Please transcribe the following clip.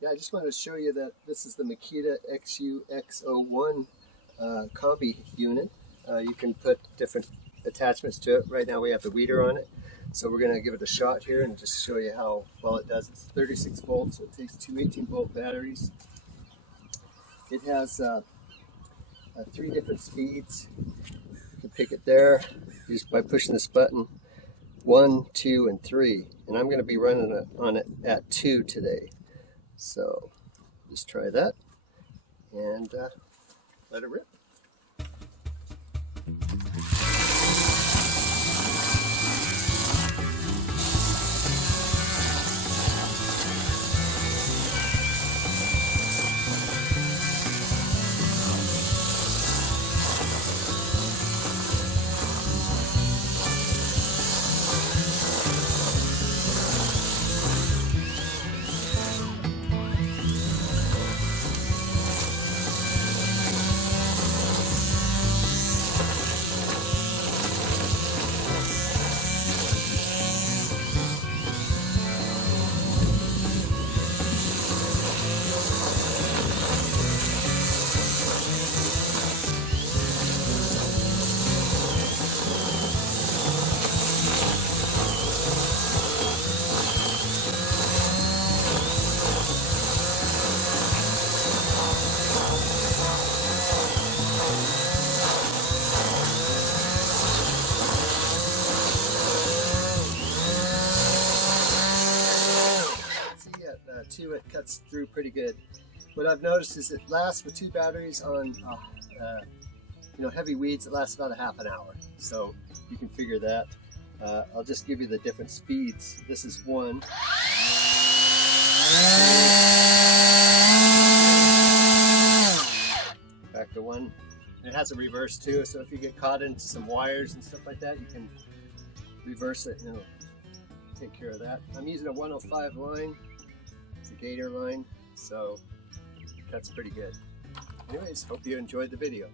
Yeah, I just wanted to show you that this is the Makita XUX01 combi unit. You can put different attachments to it. Right now we have the weeder on it, so we're going to give it a shot here and just show you how well it does. It's 36 volts, so it takes two 18-volt batteries. It has 3 different speeds. You can pick it there just by pushing this button. 1, 2, and 3, and I'm going to be running it on it at 2 today. So just try that and let it rip. It cuts through pretty good. What I've noticed is it lasts with 2 batteries on heavy weeds. It lasts about a half an hour, so you can figure that. I'll just give you the different speeds. This is 1. Back to 1. It has a reverse too, so if you get caught into some wires and stuff like that, you can reverse it and it'll take care of that. I'm using a 105 line. It's a Gator line, so it cuts pretty good. Anyways, hope you enjoyed the video.